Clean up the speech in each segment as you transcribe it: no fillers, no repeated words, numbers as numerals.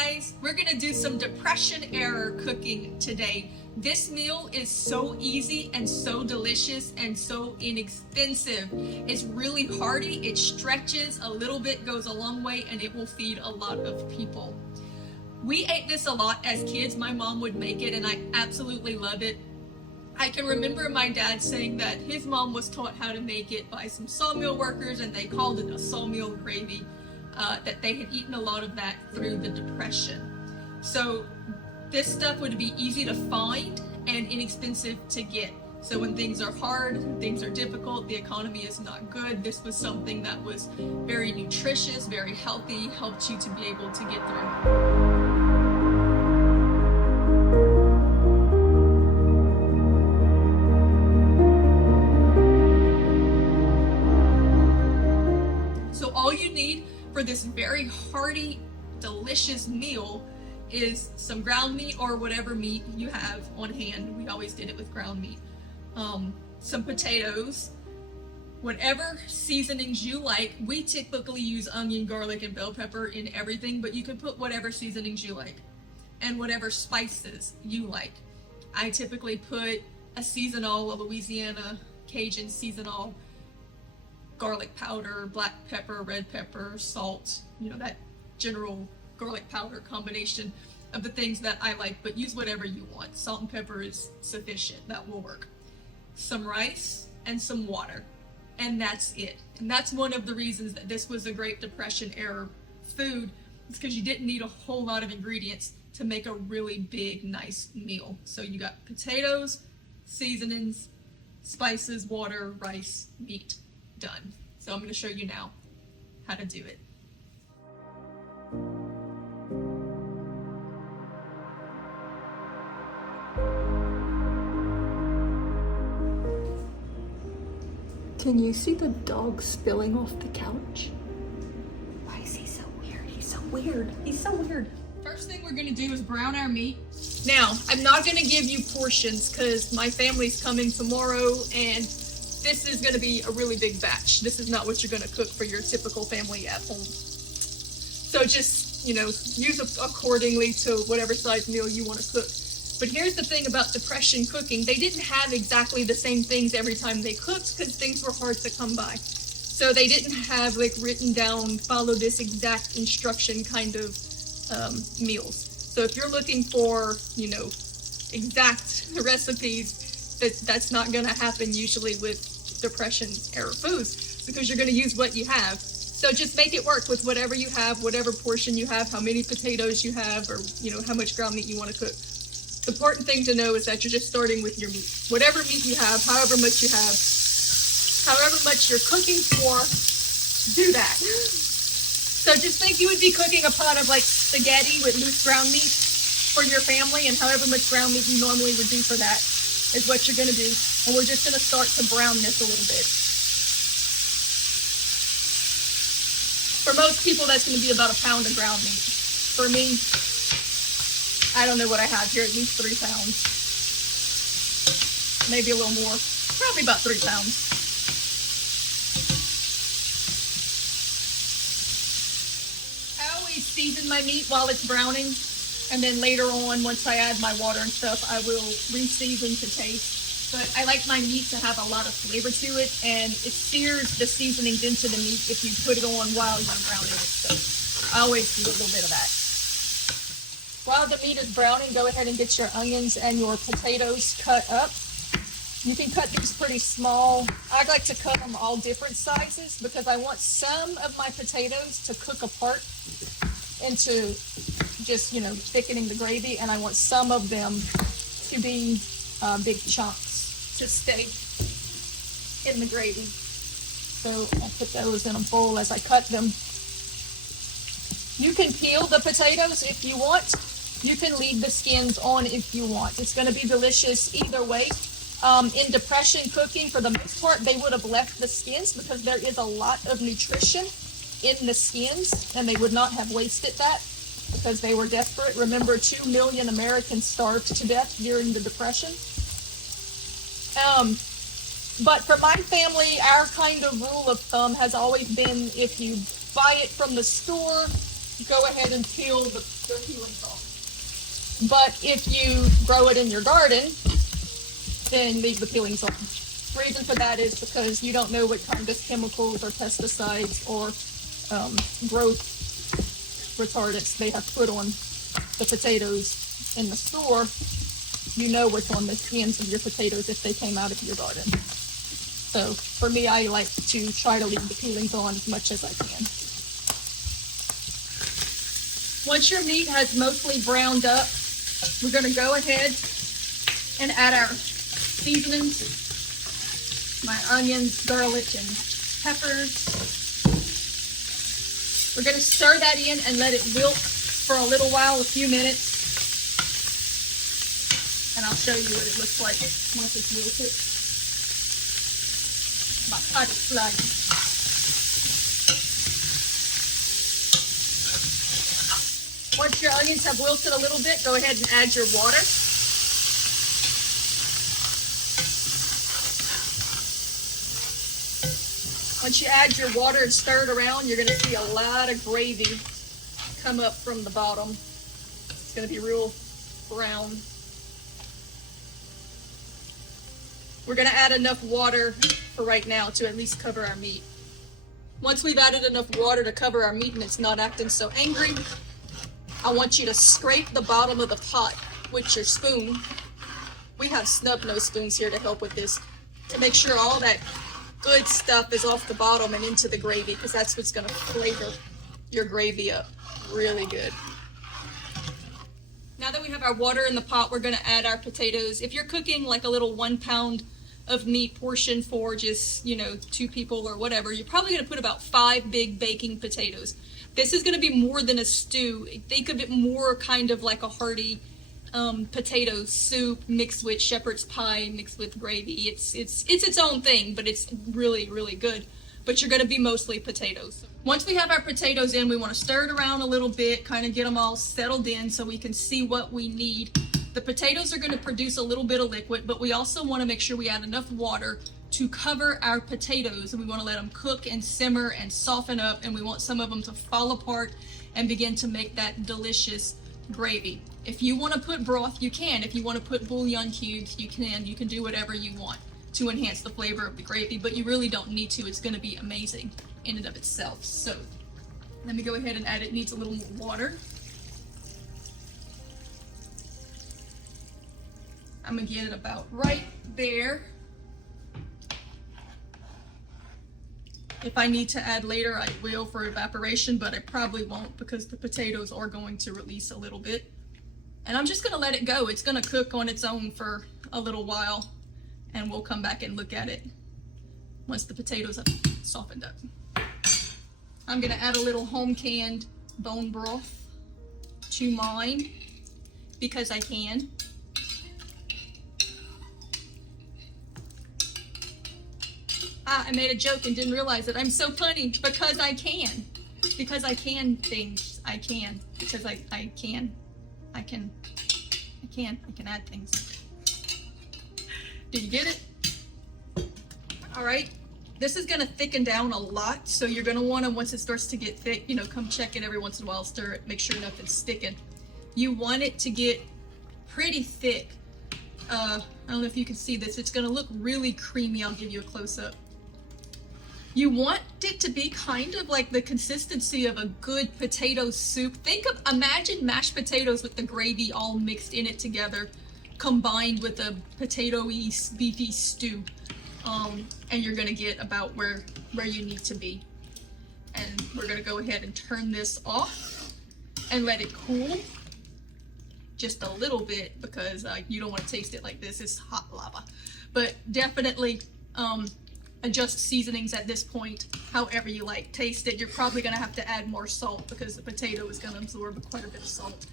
guys, we're gonna do some depression era cooking today. This meal is so easy and so delicious and so inexpensive. It's really hearty, it stretches a little bit, goes a long way, and it will feed a lot of people. We ate this a lot as kids. My mom would make it and I absolutely love it. I can remember my dad saying that his mom was taught how to make it by some sawmill workers and they called it a sawmill gravy, that they had eaten a lot of that through the Depression. So this stuff would be easy to find and inexpensive to get. So when things are hard, things are difficult, the economy is not good, this was something that was very nutritious, very healthy, helped you to be able to get through. For this very hearty, delicious meal is some ground meat or whatever meat you have on hand. We always did it with ground meat. Some potatoes, whatever seasonings you like. We typically use onion, garlic, and bell pepper in everything, but you can put whatever seasonings you like and whatever spices you like. I typically put a seasonal, a Louisiana Cajun seasonal, garlic powder, black pepper, red pepper, salt, that general garlic powder combination of the things that I like, but use whatever you want. Salt and pepper is sufficient, that will work. Some rice and some water, and that's it. And that's one of the reasons that this was a Great Depression era food, is because you didn't need a whole lot of ingredients to make a really big, nice meal. So you got potatoes, seasonings, spices, water, rice, meat. Done. So I'm going to show you now how to do it. Can you see the dog spilling off the couch? Why is he so weird? He's so weird. He's so weird. First thing we're going to do is brown our meat. Now, I'm not going to give you portions because my family's coming tomorrow and this is going to be a really big batch. This is not what you're going to cook for your typical family at home. So just, use accordingly to whatever size meal you want to cook. But here's the thing about Depression cooking. They didn't have exactly the same things every time they cooked because things were hard to come by. So they didn't have written down, follow this exact instruction kind of meals. So if you're looking for, exact recipes, that's not going to happen usually with Depression era foods because you're going to use what you have. So just make it work with whatever you have, whatever portion you have, how many potatoes you have, or how much ground meat you want to cook. The important thing to know is that you're just starting with your meat. Whatever meat you have, however much you have, however much you're cooking for, do that. So just think you would be cooking a pot of spaghetti with loose ground meat for your family, and however much ground meat you normally would do for that is what you're going to do. And we're just going to start to brown this a little bit. For most people, that's going to be about a pound of ground meat. For me, I don't know what I have here, at least 3 pounds. Maybe a little more, probably about 3 pounds. I always season my meat while it's browning. And then later on, once I add my water and stuff, I will re-season to taste. But I like my meat to have a lot of flavor to it, and it sears the seasonings into the meat if you put it on while you're browning it. So I always do a little bit of that. While the meat is browning, go ahead and get your onions and your potatoes cut up. You can cut these pretty small. I like to cut them all different sizes because I want some of my potatoes to cook apart into just, thickening the gravy, and I want some of them to be big chunks to stay in the gravy. So I'll put those in a bowl as I cut them. You can peel the potatoes if you want. You can leave the skins on if you want. It's going to be delicious either way. In Depression cooking, for the most part, they would have left the skins because there is a lot of nutrition in the skins, and they would not have wasted that because they were desperate. Remember, 2 million Americans starved to death during the Depression. But for my family, our kind of rule of thumb has always been if you buy it from the store, go ahead ahead and peel the peelings off. But if you grow it in your garden, then leave the peelings on. The reason for that is because you don't know what kind of chemicals or pesticides or growth retardants they have put on the potatoes in the store. You know what's on the ends of your potatoes if they came out of your garden. So for me, I like to try to leave the peelings on as much as I can. Once your meat has mostly browned up, we're going to go ahead and add our seasonings, my onions, garlic, and peppers. We're going to stir that in and let it wilt for a little while, a few minutes. And I'll show you what it looks like once it's wilted. My pot is flooding. Once your onions have wilted a little bit, go ahead and add your water. Once you add your water and stir it around, you're going to see a lot of gravy come up from the bottom. It's going to be real brown. We're going to add enough water for right now to at least cover our meat. Once we've added enough water to cover our meat and it's not acting so angry, I want you to scrape the bottom of the pot with your spoon. We have snub nose spoons here to help with this, to make sure all that good stuff is off the bottom and into the gravy, because that's what's going to flavor your gravy up really good. Now that we have our water in the pot, we're going to add our potatoes. If you're cooking like a little 1 pound of meat portion for just, 2 people or whatever, you're probably going to put about 5 big baking potatoes. This is going to be more than a stew. Think of it more kind of like a hearty potato soup mixed with shepherd's pie mixed with gravy. It's its own thing, but it's really, really good. But you're going to be mostly potatoes. Once we have our potatoes in, we want to stir it around a little bit, kind of get them all settled in so we can see what we need. The potatoes are going to produce a little bit of liquid, but we also want to make sure we add enough water to cover our potatoes, and we want to let them cook and simmer and soften up, and we want some of them to fall apart and begin to make that delicious gravy. If you want to put broth, you can. If you want to put bouillon cubes, you can. You can do whatever you want to enhance the flavor of the gravy, but you really don't need to. It's going to be amazing in and of itself. So let me go ahead and add it. It needs a little more water. I'm going to get it about right there. If I need to add later, I will for evaporation, but I probably won't because the potatoes are going to release a little bit. And I'm just going to let it go. It's going to cook on its own for a little while, and we'll come back and look at it once the potatoes have softened up. I'm going to add a little home canned bone broth to mine because I can. I made a joke and didn't realize it. I'm so funny because I can. Because I can things. I can. Because I can add things. Do you get it? All right. This is going to thicken down a lot. So you're going to want to, once it starts to get thick, come check it every once in a while, stir it, make sure nothing's sticking. You want it to get pretty thick. I don't know if you can see this. It's going to look really creamy. I'll give you a close up. You want it to be kind of like the consistency of a good potato soup. Imagine mashed potatoes with the gravy all mixed in it together, combined with a potato-y, beefy stew. And you're gonna get about where you need to be. And we're gonna go ahead and turn this off and let it cool just a little bit because you don't want to taste it like this. It's hot lava. But definitely, adjust seasonings at this point however you like. Taste it. You're probably going to have to add more salt because the potato is going to absorb quite a bit of salt.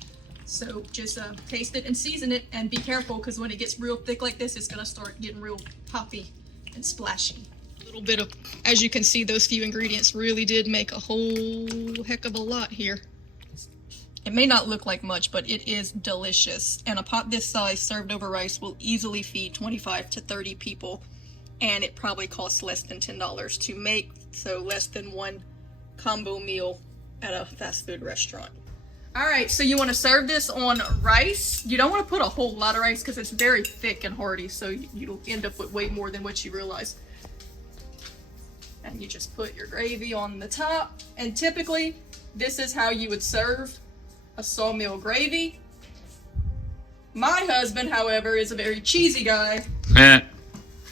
So just taste it and season it, and be careful because when it gets real thick like this, it's going to start getting real poppy and splashy. A little bit of, as you can see, those few ingredients really did make a whole heck of a lot here. It may not look like much, but it is delicious. And a pot this size served over rice will easily feed 25 to 30 people. And it probably costs less than $10 to make, so less than one combo meal at a fast food restaurant. All right, so you want to serve this on rice. You don't want to put a whole lot of rice because it's very thick and hearty, so you'll end up with way more than what you realize. And you just put your gravy on the top. And typically, this is how you would serve a sawmill gravy. My husband, however, is a very cheesy guy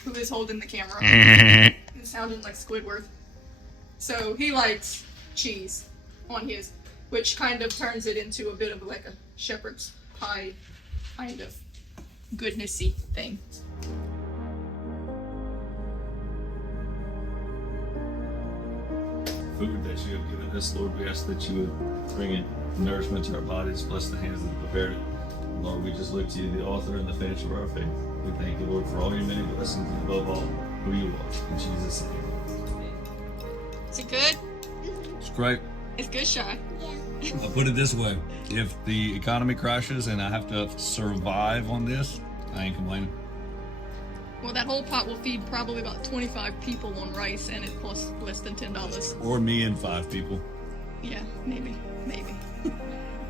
who is holding the camera. It sounded like Squidward. So he likes cheese on his, which kind of turns it into a bit of like a shepherd's pie kind of goodnessy thing. Food that you have given us, Lord, we ask that you would bring in nourishment to our bodies, bless the hands that have prepared it. Lord, we just look to you, the author and the finisher of our faith. We thank you, Lord, for all your many blessings and above all, who you are. In Jesus' name. Is it good? It's great. It's good, Shy. I'll put it this way. If the economy crashes and I have to survive on this, I ain't complaining. Well, that whole pot will feed probably about 25 people on rice, and it costs less than $10. Or me and 5 people. Yeah, maybe.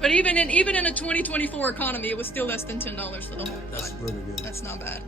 But even in a 2024 economy, it was still less than $10 for the whole pot. That's really good. That's not bad.